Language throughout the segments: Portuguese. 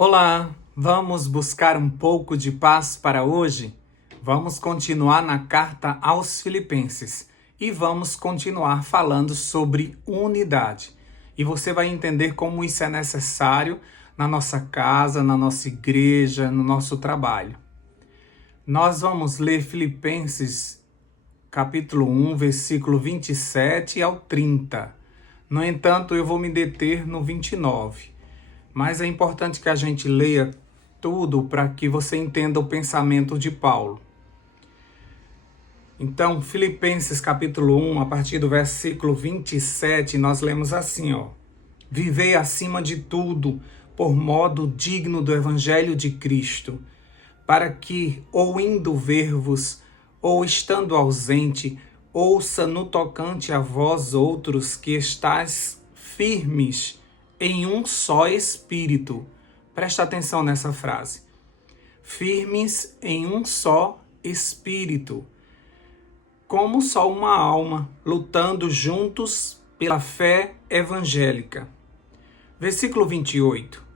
Olá, vamos buscar um pouco de paz para hoje? Vamos continuar na carta aos Filipenses e vamos continuar falando sobre unidade. E você vai entender como isso é necessário na nossa casa, na nossa igreja, no nosso trabalho. Nós vamos ler Filipenses capítulo 1, versículo 27 ao 30. No entanto, eu vou me deter no 29. Mas é importante que a gente leia tudo para que você entenda o pensamento de Paulo. Então, Filipenses capítulo 1, a partir do versículo 27, nós lemos assim, Vivei acima de tudo, por modo digno do evangelho de Cristo, para que, ou indo ver-vos, ou estando ausente, ouça no tocante a vós outros que estáis firmes em um só espírito. Presta atenção nessa frase. Firmes em um só espírito. Como só uma alma, lutando juntos pela fé evangélica. Versículo 28.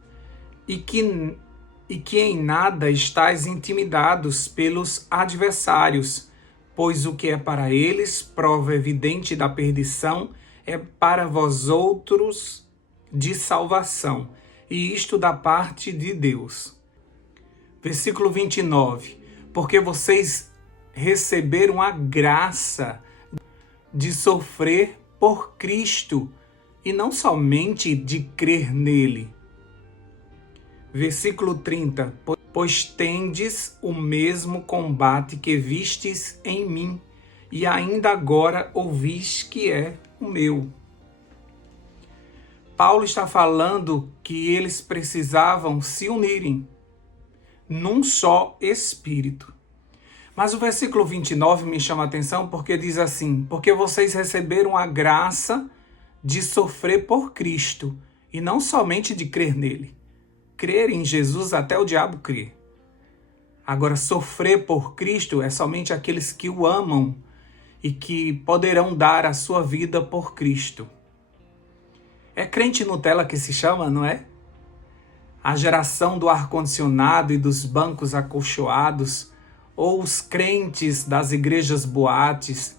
E que em nada estáis intimidados pelos adversários, pois o que é para eles prova evidente da perdição é para vós outros de salvação, e isto da parte de Deus. Versículo 29. Porque vocês receberam a graça de sofrer por Cristo, e não somente de crer nele. Versículo 30. Pois tendes o mesmo combate que vistes em mim, e ainda agora ouvis que é o meu. Paulo está falando que eles precisavam se unirem num só espírito. Mas o versículo 29 me chama a atenção porque diz assim: porque vocês receberam a graça de sofrer por Cristo e não somente de crer nele. Crer em Jesus até o diabo crê. Agora, sofrer por Cristo é somente aqueles que o amam e que poderão dar a sua vida por Cristo. É crente Nutella que se chama, não é? A geração do ar-condicionado e dos bancos acolchoados, ou os crentes das igrejas boates,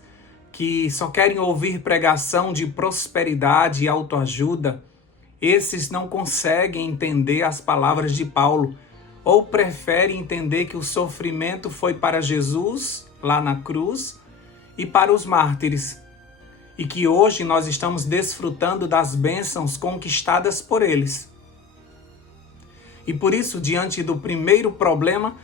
que só querem ouvir pregação de prosperidade e autoajuda, esses não conseguem entender as palavras de Paulo, ou preferem entender que o sofrimento foi para Jesus, lá na cruz, e para os mártires, e que hoje nós estamos desfrutando das bênçãos conquistadas por eles. E por isso, diante do primeiro problema,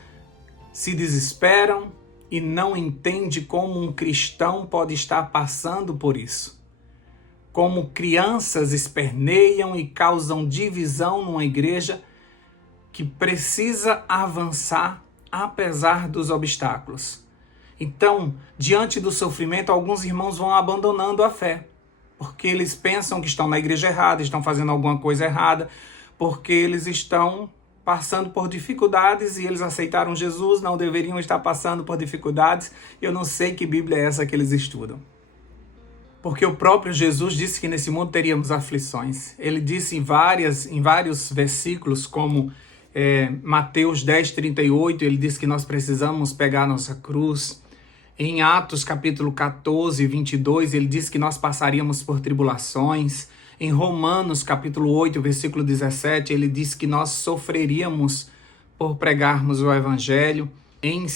se desesperam e não entendem como um cristão pode estar passando por isso. Como crianças esperneiam e causam divisão numa igreja que precisa avançar apesar dos obstáculos. Então, diante do sofrimento, alguns irmãos vão abandonando a fé, porque eles pensam que estão na igreja errada, estão fazendo alguma coisa errada, porque eles estão passando por dificuldades e eles aceitaram Jesus, não deveriam estar passando por dificuldades. Eu não sei que Bíblia é essa que eles estudam. Porque o próprio Jesus disse que nesse mundo teríamos aflições. Ele disse em vários versículos, como Mateus 10, 38, ele diz que nós precisamos pegar a nossa cruz. Em Atos capítulo 14, 22, ele diz que nós passaríamos por tribulações. Em Romanos capítulo 8, versículo 17, ele diz que nós sofreríamos por pregarmos o evangelho. Em 2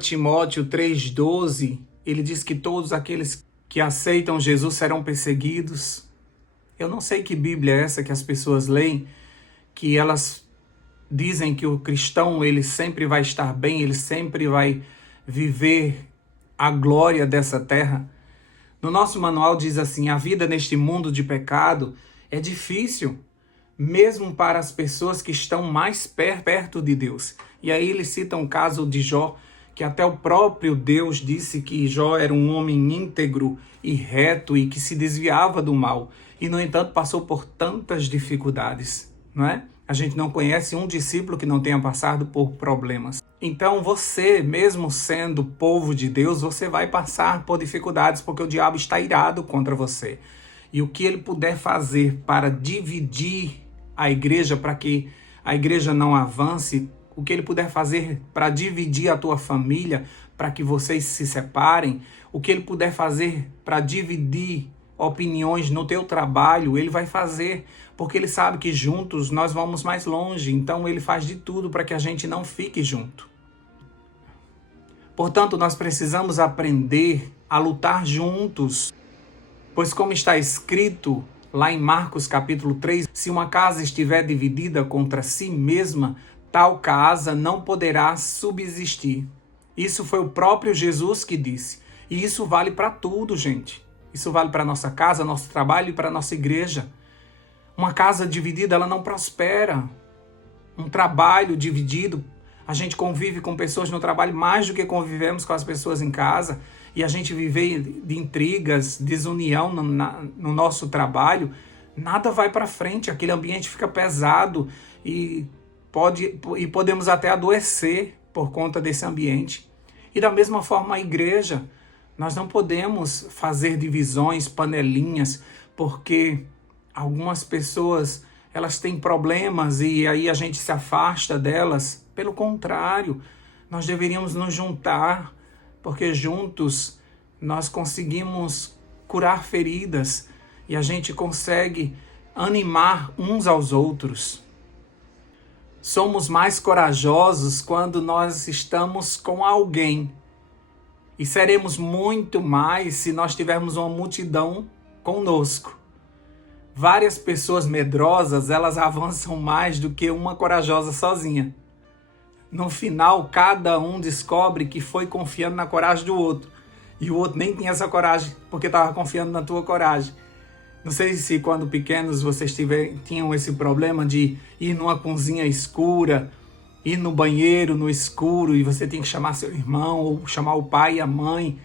Timóteo 3,12, ele diz que todos aqueles que aceitam Jesus serão perseguidos. Eu não sei que Bíblia é essa que as pessoas leem, que elas dizem que o cristão ele sempre vai estar bem, ele sempre vai viver a glória dessa terra. No nosso manual diz assim: a vida neste mundo de pecado é difícil, mesmo para as pessoas que estão mais perto de Deus. E aí ele cita um caso de Jó, que até o próprio Deus disse que Jó era um homem íntegro e reto e que se desviava do mal. E, no entanto, passou por tantas dificuldades, não é? A gente não conhece um discípulo que não tenha passado por problemas. Então você, mesmo sendo povo de Deus, você vai passar por dificuldades porque o diabo está irado contra você. E o que ele puder fazer para dividir a igreja, para que a igreja não avance, o que ele puder fazer para dividir a tua família, para que vocês se separem, o que ele puder fazer para dividir opiniões no teu trabalho, ele vai fazer, porque ele sabe que juntos nós vamos mais longe, então ele faz de tudo para que a gente não fique junto. Portanto, nós precisamos aprender a lutar juntos, pois como está escrito lá em Marcos capítulo 3, se uma casa estiver dividida contra si mesma, tal casa não poderá subsistir. Isso foi o próprio Jesus que disse. E isso vale para tudo, gente. Isso vale para nossa casa, nosso trabalho e para nossa igreja. Uma casa dividida, ela não prospera. Um trabalho dividido, a gente convive com pessoas no trabalho mais do que convivemos com as pessoas em casa. E a gente vive de intrigas, desunião no nosso trabalho. Nada vai para frente, aquele ambiente fica pesado e podemos até adoecer por conta desse ambiente. E da mesma forma a igreja, nós não podemos fazer divisões, panelinhas, porque algumas pessoas elas têm problemas e aí a gente se afasta delas. Pelo contrário, nós deveríamos nos juntar, porque juntos nós conseguimos curar feridas e a gente consegue animar uns aos outros. Somos mais corajosos quando nós estamos com alguém. E seremos muito mais se nós tivermos uma multidão conosco. Várias pessoas medrosas, elas avançam mais do que uma corajosa sozinha. No final, cada um descobre que foi confiando na coragem do outro. E o outro nem tinha essa coragem, porque estava confiando na tua coragem. Não sei se quando pequenos vocês tinham esse problema de ir numa cozinha escura, ir no banheiro no escuro e você tem que chamar seu irmão ou chamar o pai e a mãe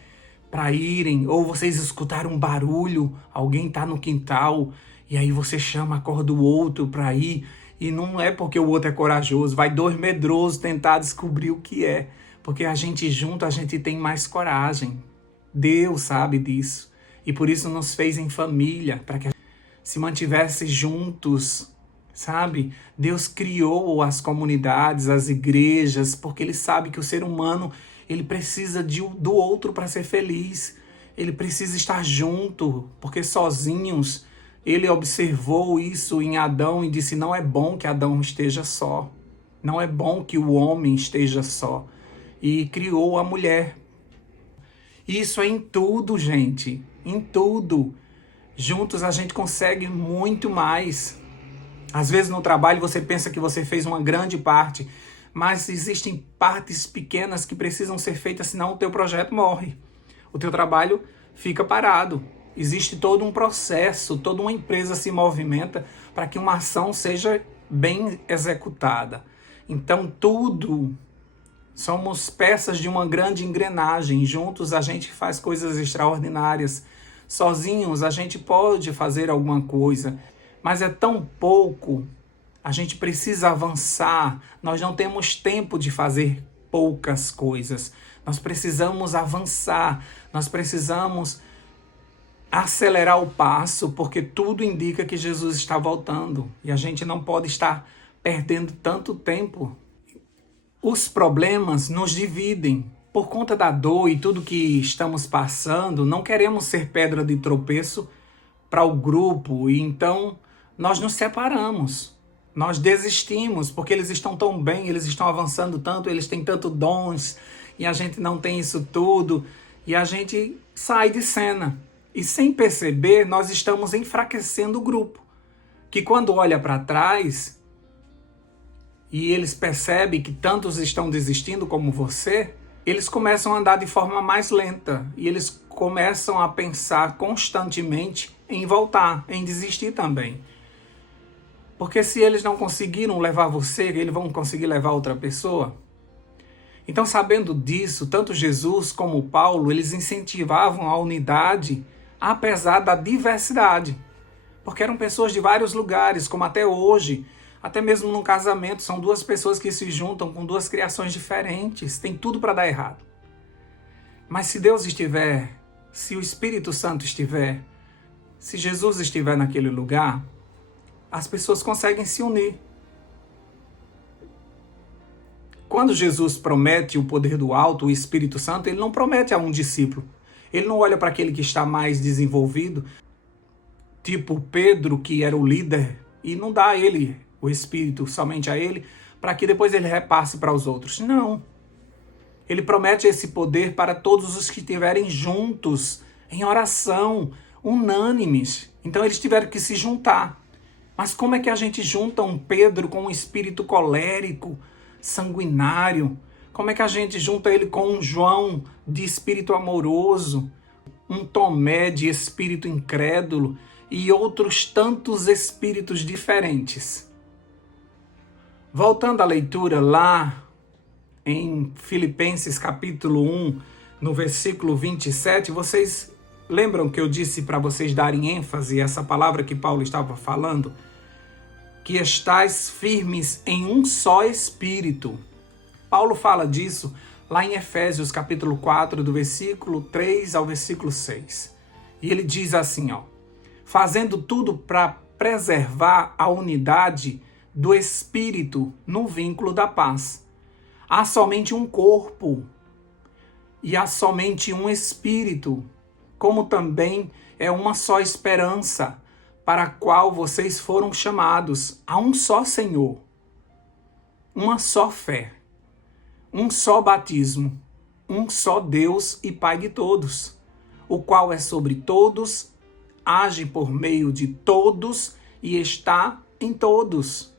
para irem, ou vocês escutaram um barulho, alguém está no quintal e aí você chama, acorda o outro para ir e não é porque o outro é corajoso, vai dois medrosos tentar descobrir o que é, porque a gente junto a gente tem mais coragem. Deus sabe disso. E por isso nos fez em família, para que a gente se mantivesse juntos, sabe? Deus criou as comunidades, as igrejas, porque Ele sabe que o ser humano, ele precisa do outro para ser feliz. Ele precisa estar junto, porque sozinhos, Ele observou isso em Adão e disse, não é bom que Adão esteja só. Não é bom que o homem esteja só. E criou a mulher. Isso é em tudo, gente. Em tudo. Juntos a gente consegue muito mais. Às vezes no trabalho você pensa que você fez uma grande parte, mas existem partes pequenas que precisam ser feitas, senão o teu projeto morre. O teu trabalho fica parado. Existe todo um processo, toda uma empresa se movimenta para que uma ação seja bem executada. Então tudo... Somos peças de uma grande engrenagem. Juntos a gente faz coisas extraordinárias. Sozinhos a gente pode fazer alguma coisa, mas é tão pouco. A gente precisa avançar. Nós não temos tempo de fazer poucas coisas. Nós precisamos avançar. Nós precisamos acelerar o passo, porque tudo indica que Jesus está voltando. E a gente não pode estar perdendo tanto tempo. Os problemas nos dividem. Por conta da dor e tudo que estamos passando, não queremos ser pedra de tropeço para o grupo e então nós nos separamos. Nós desistimos porque eles estão tão bem, eles estão avançando tanto, eles têm tanto dons e a gente não tem isso tudo e a gente sai de cena. E sem perceber, nós estamos enfraquecendo o grupo, que quando olha para trás... e eles percebem que tantos estão desistindo como você, eles começam a andar de forma mais lenta e eles começam a pensar constantemente em voltar, em desistir também. Porque se eles não conseguiram levar você, eles vão conseguir levar outra pessoa? Então, sabendo disso, tanto Jesus como Paulo, eles incentivavam a unidade apesar da diversidade. Porque eram pessoas de vários lugares, como até hoje... Até mesmo num casamento, são duas pessoas que se juntam com duas criações diferentes. Tem tudo para dar errado. Mas se Deus estiver, se o Espírito Santo estiver, se Jesus estiver naquele lugar, as pessoas conseguem se unir. Quando Jesus promete o poder do alto, o Espírito Santo, ele não promete a um discípulo. Ele não olha para aquele que está mais desenvolvido, tipo Pedro, que era o líder, e não dá a ele o Espírito, somente a ele, para que depois ele repasse para os outros. Não. Ele promete esse poder para todos os que estiverem juntos, em oração, unânimes. Então eles tiveram que se juntar. Mas como é que a gente junta um Pedro com um espírito colérico, sanguinário? Como é que a gente junta ele com um João de espírito amoroso, um Tomé de espírito incrédulo e outros tantos espíritos diferentes? Voltando à leitura lá em Filipenses capítulo 1, no versículo 27, vocês lembram que eu disse para vocês darem ênfase a essa palavra que Paulo estava falando? Que estais firmes em um só espírito. Paulo fala disso lá em Efésios capítulo 4, do versículo 3 ao versículo 6. E ele diz assim, fazendo tudo para preservar a unidade do espírito no vínculo da paz. Há somente um corpo e há somente um espírito, como também é uma só esperança, para a qual vocês foram chamados, a um só Senhor, uma só fé, um só batismo, um só Deus e Pai de todos, o qual é sobre todos, age por meio de todos e está em todos.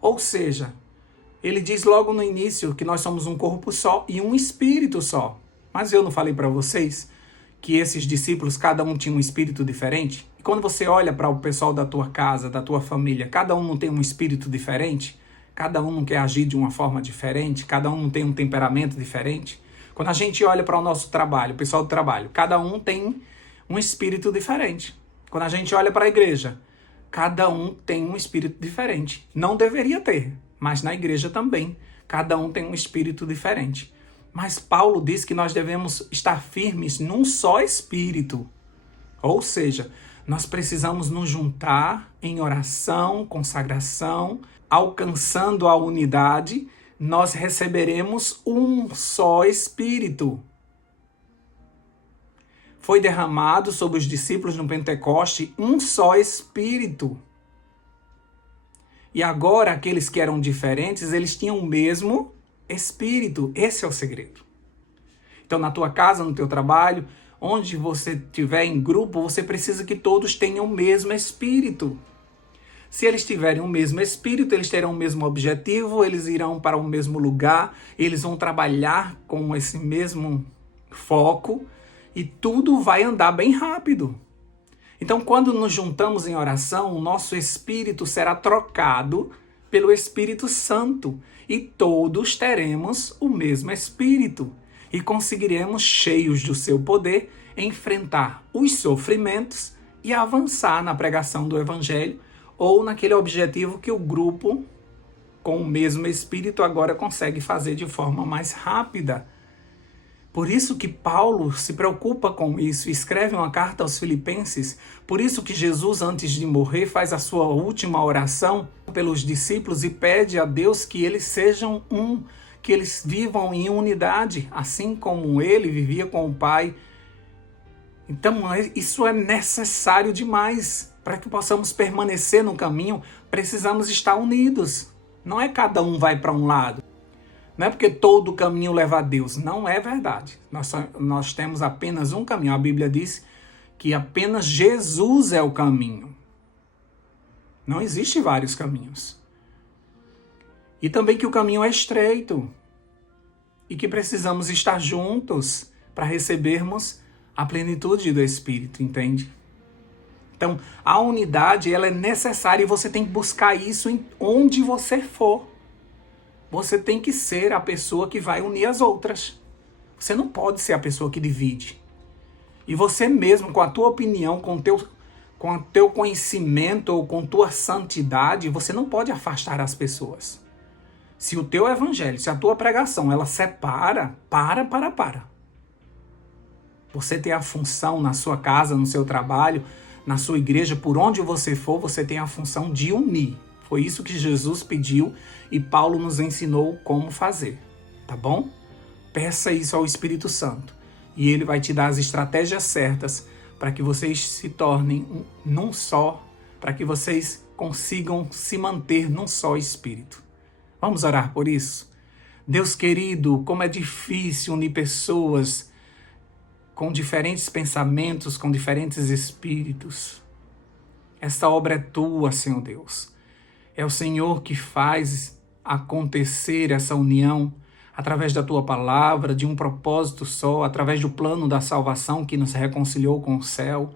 Ou seja, ele diz logo no início que nós somos um corpo só e um espírito só. Mas eu não falei para vocês que esses discípulos, cada um tinha um espírito diferente? E quando você olha para o pessoal da tua casa, da tua família, cada um não tem um espírito diferente? Cada um não quer agir de uma forma diferente? Cada um não tem um temperamento diferente? Quando a gente olha para o nosso trabalho, o pessoal do trabalho, cada um tem um espírito diferente. Quando a gente olha para a igreja, cada um tem um espírito diferente. Não deveria ter, mas na igreja também, cada um tem um espírito diferente. Mas Paulo diz que nós devemos estar firmes num só espírito. Ou seja, nós precisamos nos juntar em oração, consagração, alcançando a unidade, nós receberemos um só espírito. Foi derramado sobre os discípulos no Pentecoste um só espírito. E agora aqueles que eram diferentes, eles tinham o mesmo espírito. Esse é o segredo. Então na tua casa, no teu trabalho, onde você estiver em grupo, você precisa que todos tenham o mesmo espírito. Se eles tiverem o mesmo espírito, eles terão o mesmo objetivo, eles irão para o mesmo lugar, eles vão trabalhar com esse mesmo foco e tudo vai andar bem rápido. Então, quando nos juntamos em oração, o nosso espírito será trocado pelo Espírito Santo e todos teremos o mesmo espírito e conseguiremos, cheios do seu poder, enfrentar os sofrimentos e avançar na pregação do Evangelho ou naquele objetivo que o grupo com o mesmo espírito agora consegue fazer de forma mais rápida. Por isso que Paulo se preocupa com isso, escreve uma carta aos Filipenses. Por isso que Jesus, antes de morrer, faz a sua última oração pelos discípulos e pede a Deus que eles sejam um, que eles vivam em unidade, assim como ele vivia com o Pai. Então, isso é necessário demais. Para que possamos permanecer no caminho, precisamos estar unidos. Não é cada um vai para um lado. Não é porque todo caminho leva a Deus. Não é verdade. Nós temos apenas um caminho. A Bíblia diz que apenas Jesus é o caminho. Não existe vários caminhos. E também que o caminho é estreito. E que precisamos estar juntos para recebermos a plenitude do Espírito, entende? Então, a unidade ela é necessária e você tem que buscar isso em onde você for. Você tem que ser a pessoa que vai unir as outras. Você não pode ser a pessoa que divide. E você mesmo, com a tua opinião, com o teu conhecimento ou com tua santidade, você não pode afastar as pessoas. Se o teu evangelho, se a tua pregação, ela separa, para. Você tem a função na sua casa, no seu trabalho, na sua igreja, por onde você for, você tem a função de unir. Foi isso que Jesus pediu e Paulo nos ensinou como fazer. tá bom? Peça isso ao Espírito Santo e ele vai te dar as estratégias certas para que vocês se tornem num só, para que vocês consigam se manter num só espírito. Vamos orar por isso? Deus querido, como é difícil unir pessoas com diferentes pensamentos, com diferentes espíritos. Esta obra é tua, Senhor Deus. É o Senhor que faz acontecer essa união através da tua palavra, de um propósito só, através do plano da salvação que nos reconciliou com o céu.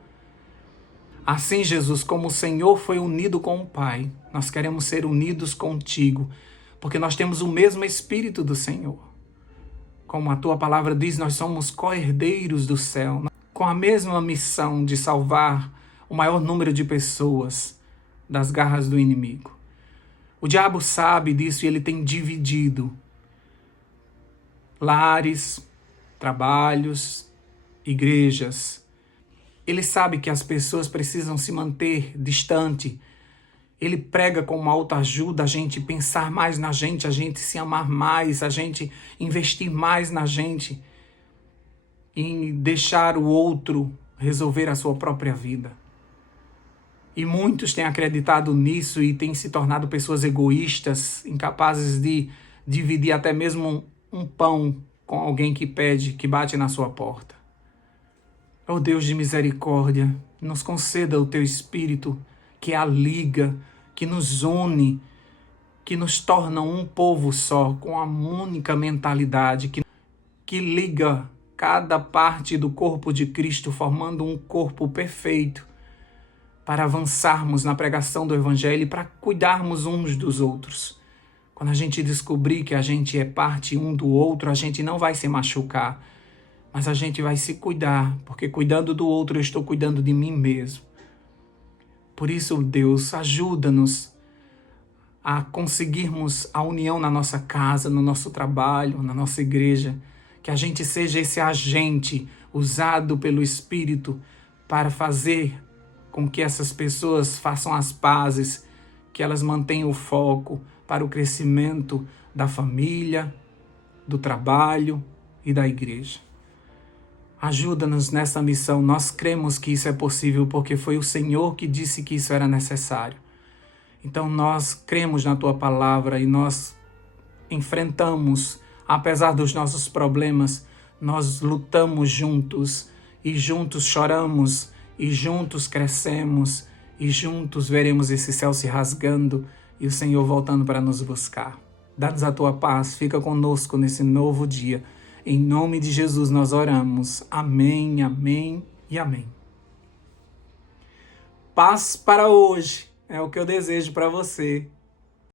Assim, Jesus, como o Senhor foi unido com o Pai, nós queremos ser unidos contigo, porque nós temos o mesmo Espírito do Senhor. Como a tua palavra diz, nós somos co-herdeiros do céu, com a mesma missão de salvar o maior número de pessoas das garras do inimigo. O diabo sabe disso e ele tem dividido lares, trabalhos, igrejas. Ele sabe que as pessoas precisam se manter distante. Ele prega com uma autoajuda, a gente pensar mais na gente, a gente se amar mais, a gente investir mais na gente, em deixar o outro resolver a sua própria vida. E muitos têm acreditado nisso e têm se tornado pessoas egoístas, incapazes de dividir até mesmo um pão com alguém que pede, que bate na sua porta. Ó Deus de misericórdia, nos conceda o teu Espírito que a liga, que nos une, que nos torna um povo só, com a única mentalidade, que liga cada parte do corpo de Cristo, formando um corpo perfeito, para avançarmos na pregação do Evangelho e para cuidarmos uns dos outros. Quando a gente descobrir que a gente é parte um do outro, a gente não vai se machucar, mas a gente vai se cuidar, porque cuidando do outro eu estou cuidando de mim mesmo. Por isso, Deus, ajuda-nos a conseguirmos a união na nossa casa, no nosso trabalho, na nossa igreja, que a gente seja esse agente usado pelo Espírito para fazer com que essas pessoas façam as pazes, que elas mantenham o foco para o crescimento da família, do trabalho e da igreja. Ajuda-nos nessa missão. Nós cremos que isso é possível porque foi o Senhor que disse que isso era necessário. Então nós cremos na tua palavra e nós enfrentamos, apesar dos nossos problemas, nós lutamos juntos e juntos choramos e juntos crescemos e juntos veremos esse céu se rasgando e o Senhor voltando para nos buscar. Dá-nos a tua paz, fica conosco nesse novo dia. Em nome de Jesus nós oramos. Amém, amém e amém. Paz para hoje é o que eu desejo para você.